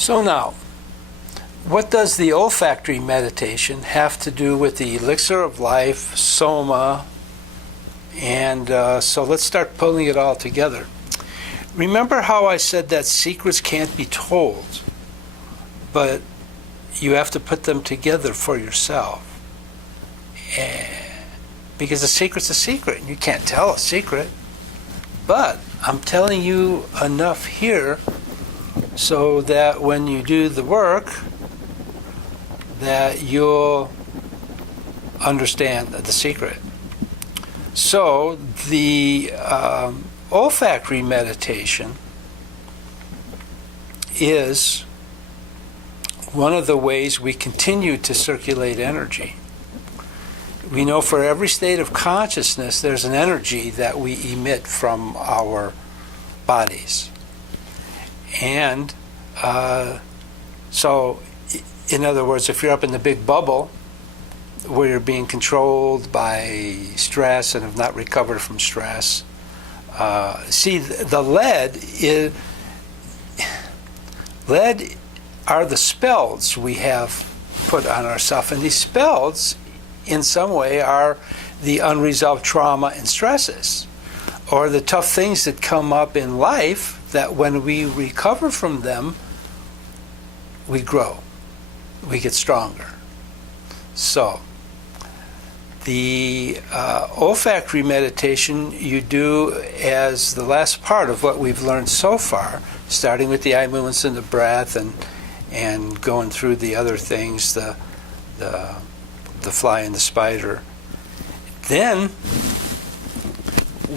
So now, what does the olfactory meditation have to do with the Elixir of Life, Soma, and so let's start pulling it all together. Remember how I said that secrets can't be told, but you have to put them together for yourself. Because a secret's a secret, and you can't tell a secret. But I'm telling you enough here so that when you do the work, that you'll understand the secret. So the olfactory meditation is one of the ways we continue to circulate energy. We know for every state of consciousness there's an energy that we emit from our bodies. And so, in other words, if you're up in the big bubble where you're being controlled by stress and have not recovered from stress, see, the lead are the spells we have put on ourselves, and these spells in some way are the unresolved trauma and stresses, or the tough things that come up in life that when we recover from them, we grow, we get stronger. So, the olfactory meditation you do as the last part of what we've learned so far, starting with the eye movements and the breath, and going through the other things, the fly and the spider. Then,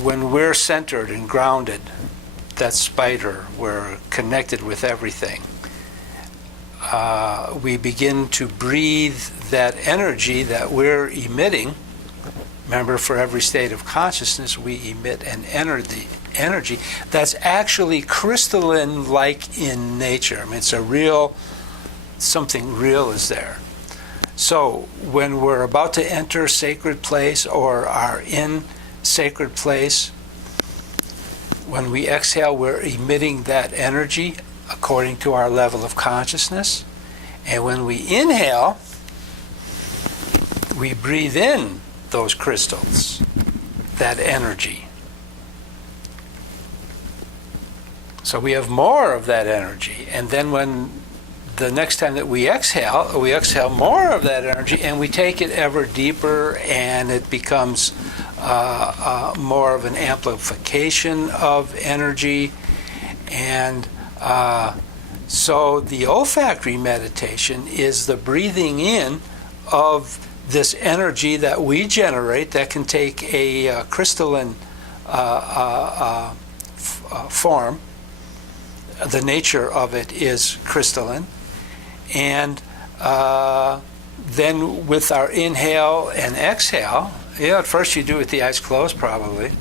when we're centered and grounded, that spider, we're connected with everything. We begin to breathe that energy that we're emitting. Remember, for every state of consciousness, we emit an energy that's actually crystalline-like in nature. I mean, it's something real is there. So, when we're about to enter sacred place or are in sacred place, when we exhale, we're emitting that energy according to our level of consciousness. And when we inhale, we breathe in those crystals, that energy. So we have more of that energy. And then when the next time that we exhale more of that energy, and we take it ever deeper, and it becomes more of an amplification of energy. And so the olfactory meditation is the breathing in of this energy that we generate that can take a crystalline form. The nature of it is crystalline. And then with our inhale and exhale, at first you do it with the eyes closed probably.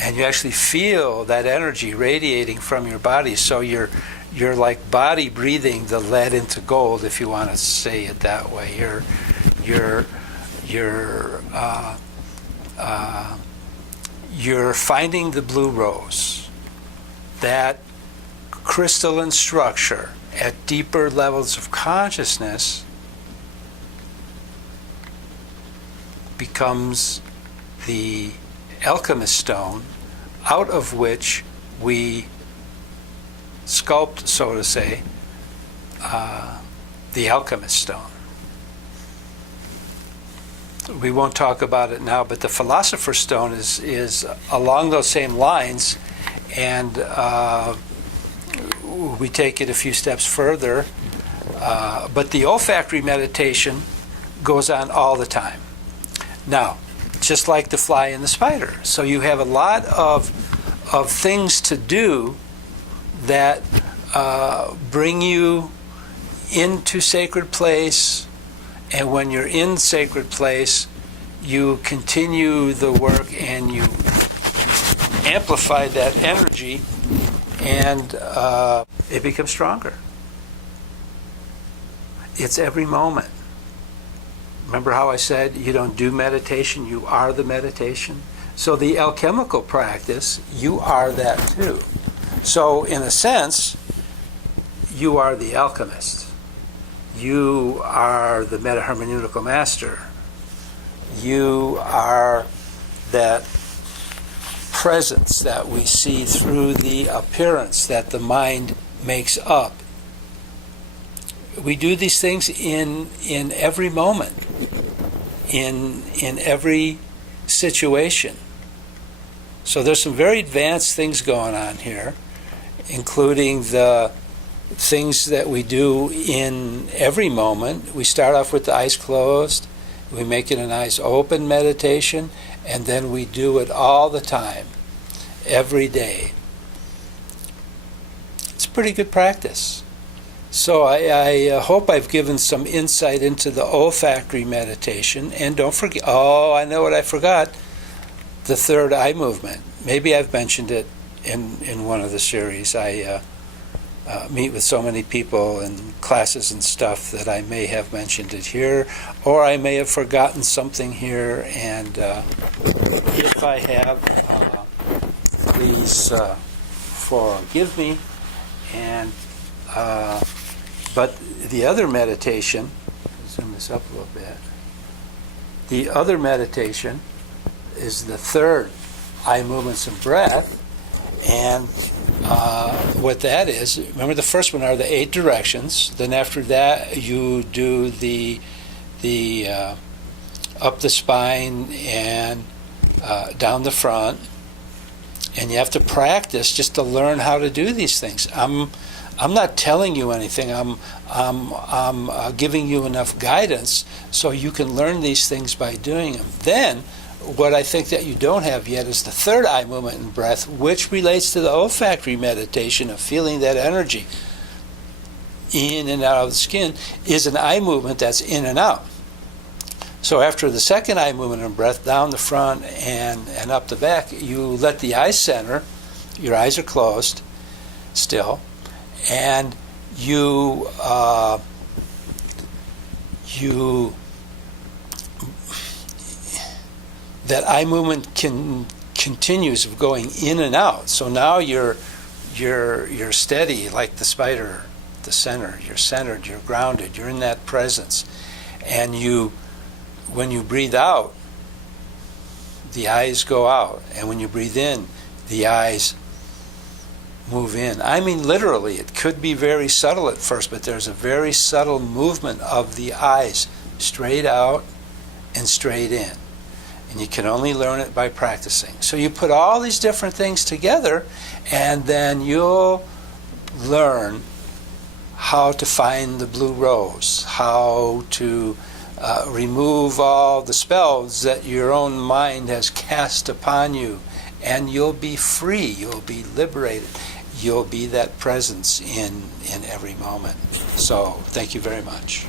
And you actually feel that energy radiating from your body. So you're like body breathing the lead into gold, if you want to say it that way. You're finding the blue rose, that crystalline structure at deeper levels of consciousness becomes the alchemist stone, out of which we sculpt, so to say, the alchemist stone. We won't talk about it now, but the philosopher's stone is along those same lines, and we take it a few steps further. But the olfactory meditation goes on all the time. Now, just like the fly and the spider. So you have a lot of things to do that bring you into sacred place, and when you're in sacred place, you continue the work and you amplify that energy, and it becomes stronger. It's every moment. Remember how I said you don't do meditation, you are the meditation? So the alchemical practice, you are that too. So in a sense, you are the alchemist. You are the metahermeneutical master. You are that presence that we see through the appearance that the mind makes up. We do these things in every moment, in every situation. So there's some very advanced things going on here, including the things that we do in every moment. We start off with the eyes closed, we make it an eyes open meditation, and then we do it all the time, every day. It's pretty good practice. So I hope I've given some insight into the olfactory meditation. And don't forget, I know what I forgot, the third eye movement. Maybe I've mentioned it in one of the series. I meet with so many people in classes and stuff that I may have mentioned it here, or I may have forgotten something here, and if I have, please forgive me. And but the other meditation, zoom this up a little bit, the other meditation is the third eye movements and breath. And what that is, remember the first one are the 8 directions. Then after that you do the up the spine and down the front. And you have to practice just to learn how to do these things. I'm not telling you anything. I'm giving you enough guidance so you can learn these things by doing them. Then, what I think that you don't have yet is the third eye movement and breath, which relates to the olfactory meditation of feeling that energy in and out of the skin, is an eye movement that's in and out. So after the second eye movement and breath, down the front and up the back, you let the eyes center. Your eyes are closed still, and you that eye movement continues of going in and out. So now you're steady like the spider, the center. You're centered. You're grounded. You're in that presence, and when you breathe out, the eyes go out, and when you breathe in, the eyes move in. I mean, literally, it could be very subtle at first, but there's a very subtle movement of the eyes, straight out and straight in. And you can only learn it by practicing. So you put all these different things together, and then you'll learn how to find the blue rose, how to remove all the spells that your own mind has cast upon you, and you'll be free, you'll be liberated, you'll be that presence in every moment. So thank you very much.